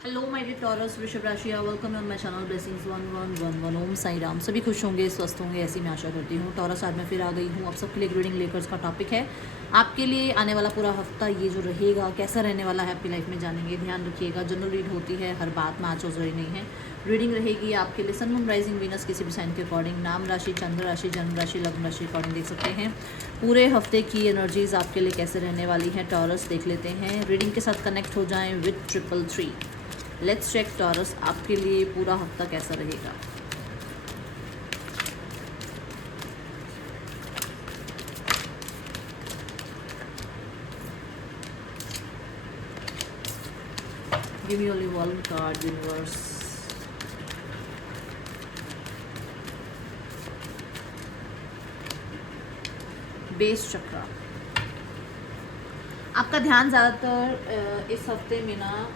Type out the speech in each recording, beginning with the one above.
Hello my dear taurus वृषभ राशि, welcome on my channel blessings 1111। ओम साई राम। सभी खुश होंगे, स्वस्थ होंगे, ऐसी मैं आशा करती हूँ। टॉरस आज मैं फिर आ गई हूँ आप सबके लिए रीडिंग लेकर। इसका टॉपिक है आपके लिए आने वाला पूरा हफ्ता ये जो रहेगा कैसा रहने वाला है आपकी लाइफ में, जानेंगे। ध्यान रखिएगा, जनरल रीड होती है, हर बात मैच हो रही नहीं है। रीडिंग रहेगी आपके लिए सन मून राइजिंग वीनस किसी भी साइन के अकॉर्डिंग, नाम राशि, चंद्र राशि, जन्म राशि, लग्न राशि अकॉर्डिंग देख सकते हैं। पूरे हफ्ते की एनर्जीज आपके लिए कैसे रहने वाली हैं टॉरस देख लेते हैं। रीडिंग के साथ कनेक्ट हो जाएं विद 333। लेट्स चेक टॉरस आपके लिए पूरा हफ्ता कैसा रहेगा। Give me only one card universe. Base चक्र। आपका ध्यान ज़्यादातर इस हफ्ते में ना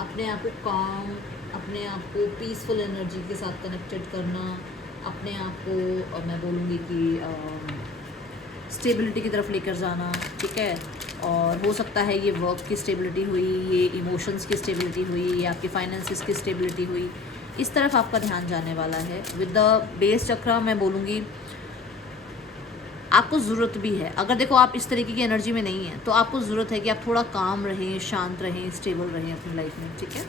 अपने आप को काम, अपने आप को पीसफुल एनर्जी के साथ कनेक्टेड करना, अपने आप को मैं बोलूँगी कि स्टेबिलिटी की तरफ लेकर जाना, ठीक है। और हो सकता है ये वर्क की स्टेबिलिटी हुई, ये इमोशंस की स्टेबिलिटी हुई, ये आपके फाइनेंसिस की स्टेबिलिटी हुई, इस तरफ आपका ध्यान जाने वाला है। विद द बेस चक्र मैं बोलूँगी आपको ज़रूरत भी है। अगर देखो आप इस तरीके की एनर्जी में नहीं है तो आपको ज़रूरत है कि आप थोड़ा काम रहें, शांत रहें, स्टेबल रहें अपनी लाइफ में, ठीक है।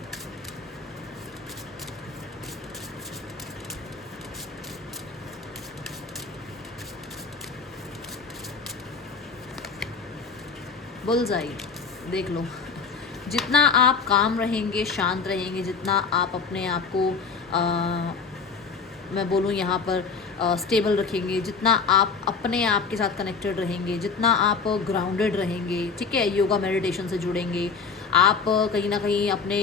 बुलजाई देख लो। जितना आप काम रहेंगे, शांत रहेंगे, जितना आप अपने आप को मैं बोलूँ यहाँ पर स्टेबल रखेंगे, जितना आप अपने आप के साथ कनेक्टेड रहेंगे, जितना आप ग्राउंडेड रहेंगे, ठीक है, योगा मेडिटेशन से जुड़ेंगे, आप कहीं ना कहीं अपने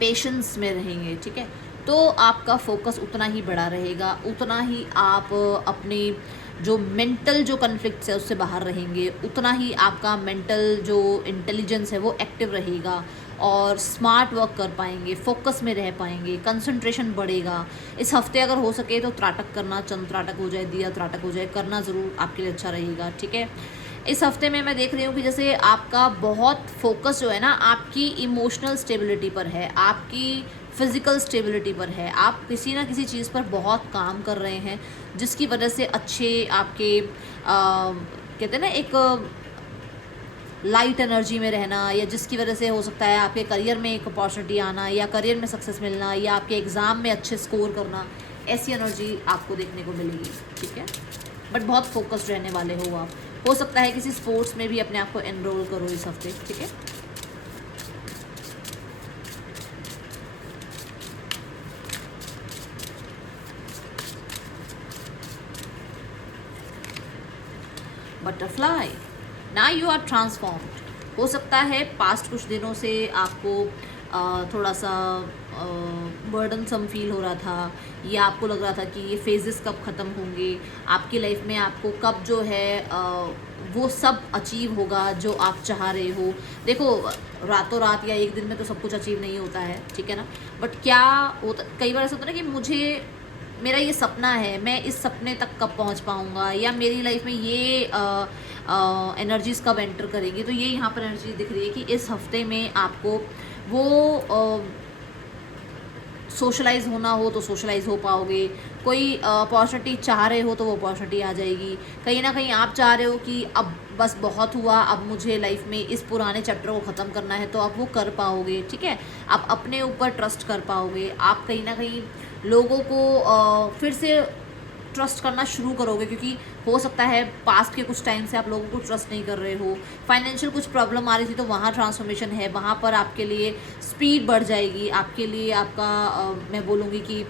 पेशेंस में रहेंगे, ठीक है, तो आपका फोकस उतना ही बड़ा रहेगा, उतना ही आप अपनी जो मेंटल जो कन्फ्लिक्ट्स है उससे बाहर रहेंगे, उतना ही आपका मेंटल जो इंटेलिजेंस है वो एक्टिव रहेगा और स्मार्ट वर्क कर पाएंगे, फोकस में रह पाएंगे, कंसंट्रेशन बढ़ेगा। इस हफ्ते अगर हो सके तो त्राटक करना, चंद त्राटक हो जाए, दिया त्राटक हो जाए, करना ज़रूर आपके लिए अच्छा रहेगा, ठीक है। इस हफ्ते में मैं देख रही हूँ कि जैसे आपका बहुत फोकस जो है ना आपकी इमोशनल स्टेबिलिटी पर है, आपकी फिज़िकल स्टेबिलिटी पर है। आप किसी ना किसी चीज़ पर बहुत काम कर रहे हैं जिसकी वजह से अच्छे आपके कहते हैं ना एक लाइट एनर्जी में रहना, या जिसकी वजह से हो सकता है आपके करियर में एक अपॉर्चुनिटी आना, या करियर में सक्सेस मिलना, या आपके एग्ज़ाम में अच्छे स्कोर करना, ऐसी एनर्जी आपको देखने को मिलेगी, ठीक है। बट बहुत फोकस्ड रहने वाले हो आप। हो सकता है किसी स्पोर्ट्स में भी अपने आप को एनरोल करो इस हफ्ते, ठीक है। बटरफ्लाई, ना यू आर ट्रांसफॉर्म्ड। हो सकता है पास्ट कुछ दिनों से आपको थोड़ा सा बर्डन सम फील हो रहा था, या आपको लग रहा था कि ये फेजेस कब ख़त्म होंगे आपकी लाइफ में, आपको कब जो है वो सब अचीव होगा जो आप चाह रहे हो। देखो रातों रात या एक दिन में तो सब कुछ अचीव नहीं होता है, ठीक है ना। बट क्या होता, कई बार ऐसा होता है ना कि मुझे मेरा ये सपना है, मैं इस सपने तक कब पहुंच पाऊंगा, या मेरी लाइफ में ये एनर्जीज़ कब एंटर करेंगी। तो ये यहाँ पर एनर्जी दिख रही है कि इस हफ्ते में आपको वो सोशलाइज होना हो तो सोशलाइज हो पाओगे, कोई अपॉर्चुनिटी चाह रहे हो तो वो अपॉर्चुनिटी आ जाएगी। कहीं ना कहीं आप चाह रहे हो कि अब बस बहुत हुआ, अब मुझे लाइफ में इस पुराने चैप्टर को ख़त्म करना है, तो आप वो कर पाओगे, ठीक है। आप अपने ऊपर ट्रस्ट कर पाओगे, आप कहीं ना कहीं लोगों को फिर से ट्रस्ट करना शुरू करोगे, क्योंकि हो सकता है पास्ट के कुछ टाइम से आप लोगों को ट्रस्ट नहीं कर रहे हो, फाइनेंशियल कुछ प्रॉब्लम आ रही थी तो वहाँ ट्रांसफॉर्मेशन है, वहाँ पर आपके लिए स्पीड बढ़ जाएगी, आपके लिए आपका मैं बोलूँगी कि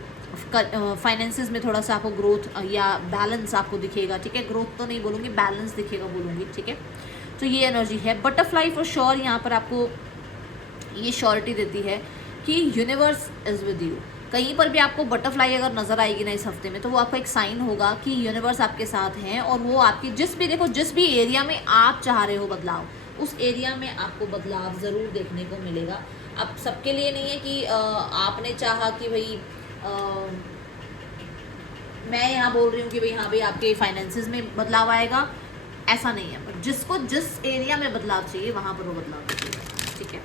फाइनेंसिस में थोड़ा सा आपको ग्रोथ या बैलेंस आपको दिखेगा, ठीक है। ग्रोथ तो नहीं बोलूँगी, बैलेंस दिखेगा बोलूँगी, ठीक है। तो ये एनर्जी है। बटरफ्लाई फॉर श्योर यहाँ पर आपको ये श्योरिटी देती है कि यूनिवर्स इज़ विद यू। कहीं पर भी आपको बटरफ्लाई अगर नज़र आएगी ना इस हफ्ते में, तो वो आपका एक साइन होगा कि यूनिवर्स आपके साथ हैं, और वो आपकी जिस भी एरिया में आप चाह रहे हो बदलाव, उस एरिया में आपको बदलाव ज़रूर देखने को मिलेगा। अब सबके लिए नहीं है कि आपने चाहा कि भाई मैं यहाँ बोल रही हूँ कि भाई हाँ भाई आपके फाइनेंसिस में बदलाव आएगा, ऐसा नहीं है। बट जिसको जिस एरिया में बदलाव चाहिए वहाँ पर वो बदलाव चाहिए, ठीक है।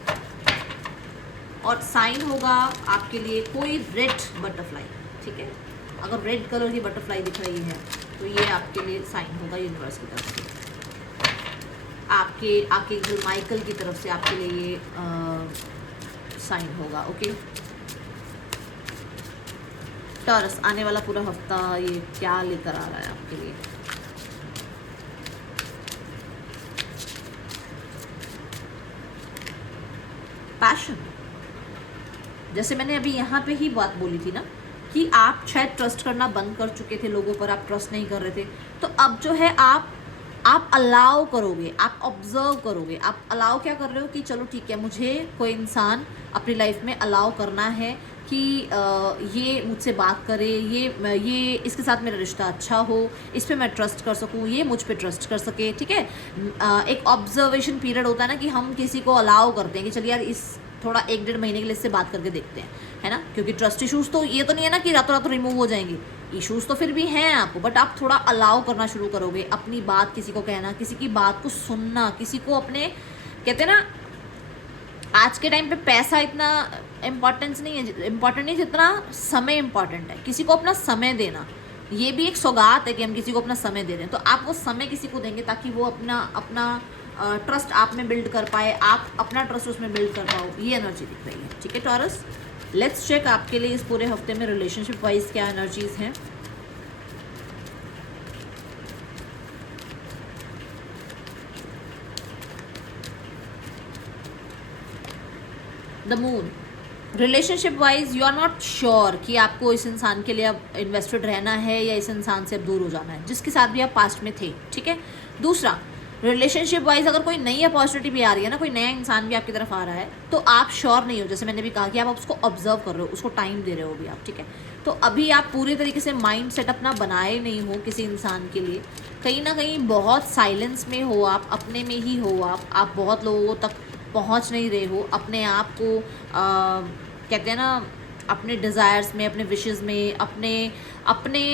और साइन होगा आपके लिए कोई रेड बटरफ्लाई, ठीक है। अगर रेड कलर की बटरफ्लाई दिख रही है तो ये आपके लिए साइन होगा यूनिवर्स की तरफ से, आपके आर्कएंजल माइकल की तरफ से आपके लिए ये साइन होगा, ओके। टॉरस, आने वाला पूरा हफ्ता ये क्या लेकर आ रहा है आपके लिए? पैशन, जैसे मैंने अभी यहाँ पे ही बात बोली थी ना कि आप शायद ट्रस्ट करना बंद कर चुके थे लोगों पर, आप ट्रस्ट नहीं कर रहे थे, तो अब जो है आप अलाउ करोगे, आप ऑब्जर्व करोगे। आप अलाउ क्या कर रहे हो कि चलो ठीक है, मुझे कोई इंसान अपनी लाइफ में अलाउ करना है कि ये मुझसे बात करे, ये इसके साथ मेरा रिश्ता अच्छा हो, इस पे मैं ट्रस्ट कर सकूँ, ये मुझ पे ट्रस्ट कर सके, ठीक है। एक ऑब्जर्वेशन पीरियड होता है ना कि हम किसी को अलाउ करते हैं कि चलिए यार इस थोड़ा 1-1.5 महीने के लिए इससे बात करके देखते हैं, है ना। क्योंकि ट्रस्ट इशूज़ तो ये तो नहीं है ना कि रातों रात रिमूव हो जाएंगे, इश्यूज़ तो फिर भी हैं आपको, बट आप थोड़ा अलाउ करना शुरू करोगे, अपनी बात किसी को कहना, किसी की बात को सुनना, किसी को अपने, कहते हैं ना आज के टाइम पे पैसा इतना इम्पोर्टेंट नहीं जितना समय इम्पॉर्टेंट है। किसी को अपना समय देना, ये भी एक सौगात है कि हम किसी को अपना समय दे दें, तो आप वो समय किसी को देंगे ताकि वो अपना ट्रस्ट आप में बिल्ड कर पाए, आप अपना ट्रस्ट उसमें बिल्ड कर पाओ, ये एनर्जी दिख रही है, ठीक है टॉरस। लेट्स चेक आपके लिए इस पूरे हफ्ते में रिलेशनशिप वाइज क्या एनर्जीज हैं। The moon, relationship wise you are not sure कि आपको इस इंसान के लिए अब इन्वेस्टेड रहना है या इस इंसान से अब दूर हो जाना है, जिसके साथ भी आप पास्ट में थे, ठीक है। दूसरा, रिलेशनशिप वाइज अगर कोई नई अपॉर्चुनिटी भी आ रही है ना, कोई नया इंसान भी आपकी तरफ आ रहा है, तो आप श्योर नहीं हो, जैसे मैंने भी कहा कि आप उसको ऑब्जर्व कर रहे हो, उसको टाइम दे रहे हो भी आप, ठीक है। तो अभी आप पूरे तरीके से माइंड सेट अपना बनाए नहीं हो किसी इंसान के लिए, कहीं ना कहीं बहुत साइलेंस में हो, आप अपने में ही हो, आप बहुत लोगों तक पहुंच नहीं रहे हो, अपने आप को कहते हैं ना अपने डिज़ायर्स में, अपने विशेज़ में, अपने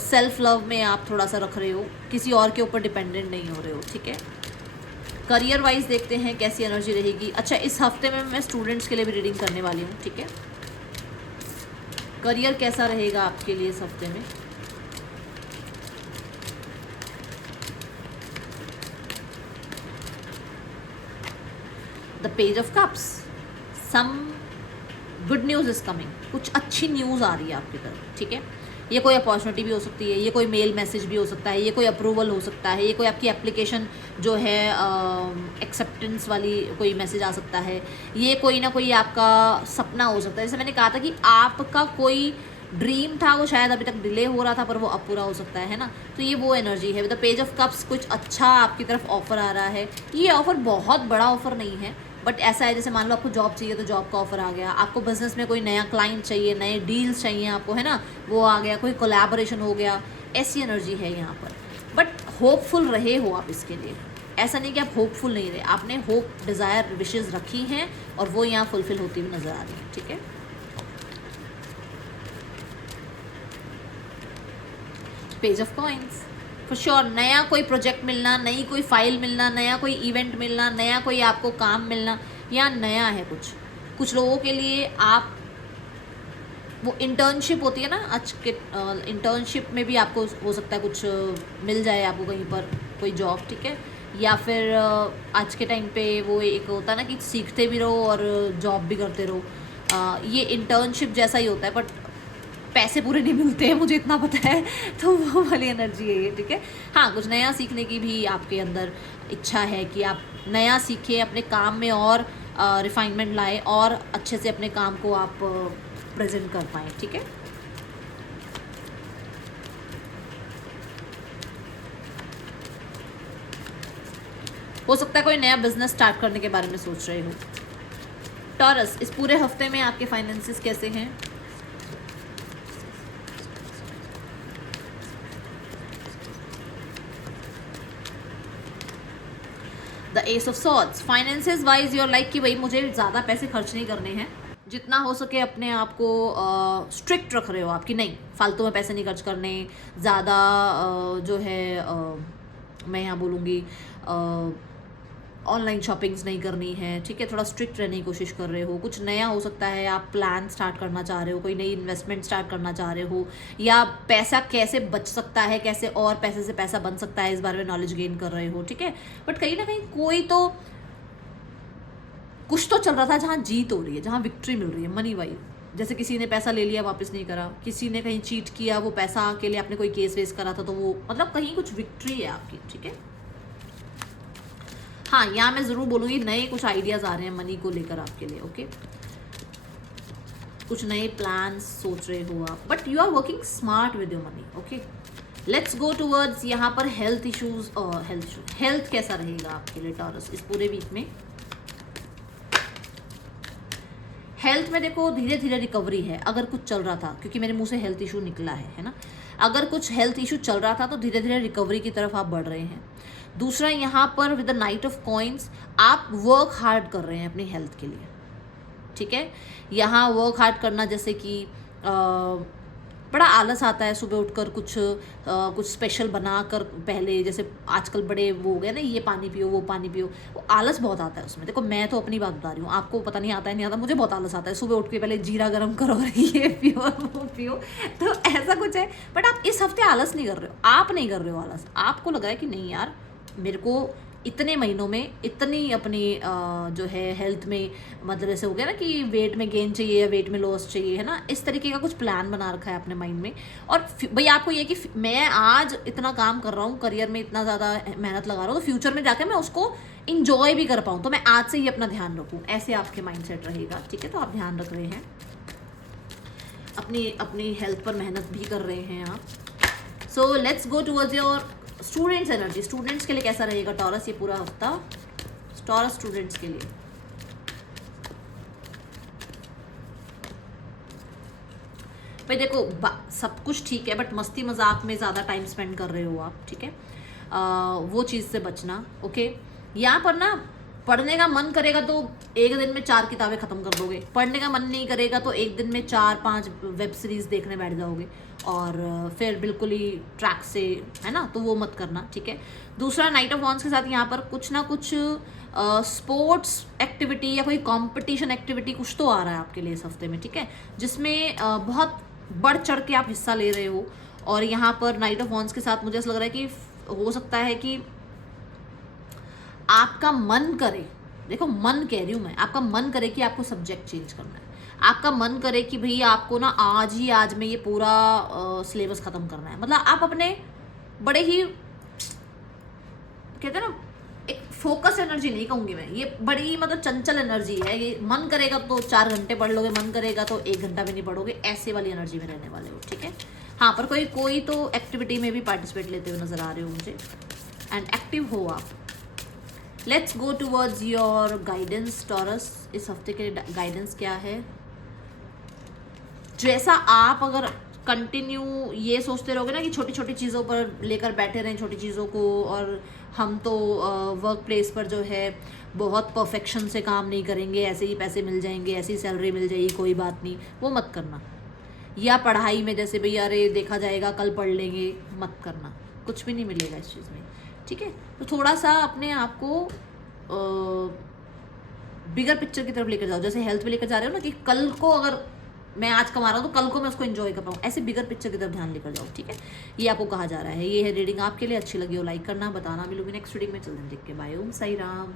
सेल्फ लव में आप थोड़ा सा रख रहे हो, किसी और के ऊपर डिपेंडेंट नहीं हो रहे हो, ठीक है। करियर वाइज देखते हैं कैसी एनर्जी रहेगी। अच्छा, इस हफ्ते में मैं स्टूडेंट्स के लिए भी रीडिंग करने वाली हूँ, ठीक है। करियर कैसा रहेगा आपके लिए इस हफ्ते में? The page of cups, some good news is coming, कुछ अच्छी न्यूज़ आ रही है आपकी तरफ, ठीक है। ये कोई अपॉर्चुनिटी भी हो सकती है, ये कोई मेल मैसेज भी हो सकता है, ये कोई अप्रूवल हो सकता है, ये कोई आपकी एप्लीकेशन जो है एक्सेप्टेंस वाली कोई मैसेज आ सकता है, ये कोई ना कोई आपका सपना हो सकता है। जैसे मैंने कहा था कि आपका कोई ड्रीम था, वो शायद अभी तक डिले हो रहा था, पर वो अब पूरा हो सकता है ना। तो ये वो एनर्जी है with the page of cups, कुछ अच्छा आपकी तरफ ऑफर आ रहा है। ये ऑफर बहुत बड़ा ऑफर नहीं है, बट ऐसा है जैसे मान लो आपको जॉब चाहिए तो जॉब का ऑफर आ गया, आपको बिजनेस में कोई नया क्लाइंट चाहिए, नए डील्स चाहिए आपको, है ना, वो आ गया, कोई कोलैबोरेशन हो गया, ऐसी एनर्जी है यहाँ पर। बट होपफुल रहे हो आप इसके लिए, ऐसा नहीं कि आप होपफुल नहीं रहे, आपने होप, डिज़ायर, विशेज़ रखी हैं और वो यहाँ फुलफिल होती हुई नज़र आ रही है, ठीक है। Page of coins, for sure नया कोई प्रोजेक्ट मिलना, नई कोई फाइल मिलना, नया कोई इवेंट मिलना, नया कोई आपको काम मिलना, या नया है कुछ लोगों के लिए। आप वो इंटर्नशिप होती है ना, आज के इंटर्नशिप में भी आपको हो सकता है कुछ मिल जाए आपको कहीं पर कोई जॉब, ठीक है। या फिर आज के टाइम पे वो एक होता है ना कि सीखते भी रहो और जॉब भी करते रहो, ये इंटर्नशिप जैसा ही होता है, बट पैसे पूरे नहीं मिलते हैं, मुझे इतना पता है, तो वो वाली एनर्जी है ये, ठीक है। हाँ, कुछ नया सीखने की भी आपके अंदर इच्छा है कि आप नया सीखें, अपने काम में और रिफाइनमेंट लाए और अच्छे से अपने काम को आप प्रेजेंट कर पाएँ, ठीक है। हो सकता है कोई नया बिजनेस स्टार्ट करने के बारे में सोच रहे हो। टॉरस, इस पूरे हफ्ते में आपके फाइनेंसेस कैसे हैं? The ace of swords, finances wise your like कि भाई मुझे ज़्यादा पैसे खर्च नहीं करने हैं, जितना हो सके अपने आप को स्ट्रिक्ट रख रहे हो आपकी, नहीं फालतू में पैसे नहीं खर्च करने, ज़्यादा जो है मैं यहाँ बोलूँगी ऑनलाइन शॉपिंग्स नहीं करनी है, ठीक है, थोड़ा स्ट्रिक्ट रहने की कोशिश कर रहे हो, कुछ नया हो सकता है, आप प्लान स्टार्ट करना चाह रहे हो, कोई नई इन्वेस्टमेंट स्टार्ट करना चाह रहे हो, या पैसा कैसे बच सकता है, कैसे और पैसे से पैसा बन सकता है, इस बारे में नॉलेज गेन कर रहे हो, ठीक है। बट कहीं ना कहीं कोई तो कुछ तो चल रहा था जहाँ जीत हो रही है, जहाँ विक्ट्री मिल रही है मनी वाइज। जैसे किसी ने पैसा ले लिया वापस नहीं करा, किसी ने कहीं चीट किया, वो पैसा के लिए आपने कोई केस वेस करा था, तो वो मतलब कहीं कुछ विक्ट्री है आपकी, ठीक है। हाँ, यहाँ मैं ज़रूर बोलूँगी नए कुछ आइडियाज़ आ रहे हैं मनी को लेकर आपके लिए, ओके। कुछ नए प्लान्स सोच रहे हो आप, but you are working smart with your money, okay. Let's go towards यहाँ पर हेल्थ इश्यूज और हेल्थ कैसा रहेगा आपके लिए टॉरस इस पूरे वीक में। हेल्थ में देखो धीरे धीरे रिकवरी है, अगर कुछ चल रहा था, क्योंकि मेरे मुंह से हेल्थ इशू निकला है ना, अगर कुछ हेल्थ इशू चल रहा था तो धीरे धीरे रिकवरी की तरफ आप बढ़ रहे हैं। दूसरा, यहाँ पर with the night of coins आप वर्क हार्ड कर रहे हैं अपनी हेल्थ के लिए, ठीक है। यहाँ वर्क हार्ड करना जैसे कि बड़ा आलस आता है सुबह उठकर कुछ स्पेशल बना कर, पहले जैसे आजकल बड़े वो हो गए ना, ये पानी पियो वो पानी पियो, वो आलस बहुत आता है उसमें। देखो मैं तो अपनी बात बता रही हूँ, आपको पता नहीं आता है नहीं आता, मुझे बहुत आलस आता है सुबह उठ के पहले जीरा गर्म करो और ये पियो और वो पियो, तो ऐसा कुछ है। बट आप इस हफ्ते आलस नहीं कर रहे हो, आप नहीं कर रहे हो आलस, आपको लग रहा है कि नहीं यार मेरे को इतने महीनों में इतनी अपनी जो है हेल्थ में, मतलब ऐसे हो गया ना कि वेट में गेन चाहिए या वेट में लॉस चाहिए, है ना, इस तरीके का कुछ प्लान बना रखा है अपने माइंड में। और भाई आपको ये कि मैं आज इतना काम कर रहा हूँ, करियर में इतना ज़्यादा मेहनत लगा रहा हूँ, तो फ्यूचर में जाकर मैं उसको इंजॉय भी कर पाऊँ, तो मैं आज से ही अपना ध्यान रखूँ, ऐसे आपके माइंड सेट रहेगा, ठीक है। तो आप ध्यान रख रहे हैं, अपनी हेल्थ पर मेहनत भी कर रहे हैं आप। So let's go towards your students energy. Students के लिए कैसा रहेगा टॉरस ये पूरा हफ्ता, टॉरस स्टूडेंट्स के लिए। भाई देखो सब कुछ ठीक है, बट मस्ती मजाक में ज़्यादा टाइम स्पेंड कर रहे हो आप, ठीक है, वो चीज़ से बचना, ओके। यहाँ पर ना पढ़ने का मन करेगा तो एक दिन में 4 किताबें ख़त्म कर दोगे, पढ़ने का मन नहीं करेगा तो एक दिन में 4-5 वेब सीरीज़ देखने बैठ जाओगे, और फिर बिल्कुल ही ट्रैक से, है ना, तो वो मत करना, ठीक है। दूसरा, नाइट ऑफ वॉन्ड्स के साथ यहाँ पर कुछ ना कुछ स्पोर्ट्स एक्टिविटी या कोई कंपटीशन एक्टिविटी कुछ तो आ रहा है आपके लिए इस हफ्ते में, ठीक है, जिसमें बहुत बढ़ चढ़ के आप हिस्सा ले रहे हो। और यहाँ पर नाइट ऑफ वॉन्ड्स के साथ मुझे ऐसा लग रहा है कि हो सकता है कि आपका मन करे, देखो मन कह रही हूँ मैं, आपका मन करे कि आपको सब्जेक्ट चेंज करना है, आपका मन करे कि भैया आपको ना आज में ये पूरा सिलेबस ख़त्म करना है, मतलब आप अपने बड़े ही कहते हैं ना, एक फोकस एनर्जी नहीं कहूँगी मैं, ये बड़ी मतलब चंचल एनर्जी है, ये मन करेगा तो 4 घंटे पढ़ लोगे, मन करेगा तो 1 घंटा भी नहीं पढ़ोगे, ऐसे वाली एनर्जी में रहने वाले हो, ठीक है। हाँ, पर कोई तो एक्टिविटी में भी पार्टिसिपेट लेते हुए नज़र आ रहे हो मुझे, एंड एक्टिव हो आप। Let's go towards your guidance taurus, इस हफ्ते के गाइडेंस क्या है। जैसा आप अगर कंटिन्यू ये सोचते रहोगे ना कि छोटी छोटी चीज़ों पर लेकर बैठे रहें छोटी चीज़ों को, और हम तो वर्क प्लेस पर जो है बहुत परफेक्शन से काम नहीं करेंगे, ऐसे ही पैसे मिल जाएंगे, ऐसी सैलरी मिल जाएगी, कोई बात नहीं, वो मत करना। या पढ़ाई में जैसे भैया अरे देखा जाएगा कल पढ़ लेंगे, मत करना, कुछ भी नहीं मिलेगा इस चीज़ में, ठीक है। तो थोड़ा सा अपने आप को बिगर पिक्चर की तरफ लेकर जाओ, जैसे हेल्थ में लेकर जा रहे हो ना कि कल को अगर मैं आज कमा रहा हूँ तो कल को मैं उसको एंजॉय कर पाऊँ, ऐसे बिगर पिक्चर की तरफ ध्यान लेकर जाओ, ठीक है। ये आपको कहा जा रहा है। ये है रीडिंग, आपके लिए अच्छी लगी हो लाइक करना, बताना। मिलूंगी नेक्स्ट रीडिंग में, चलते देख के, बाय। ओम साई राम।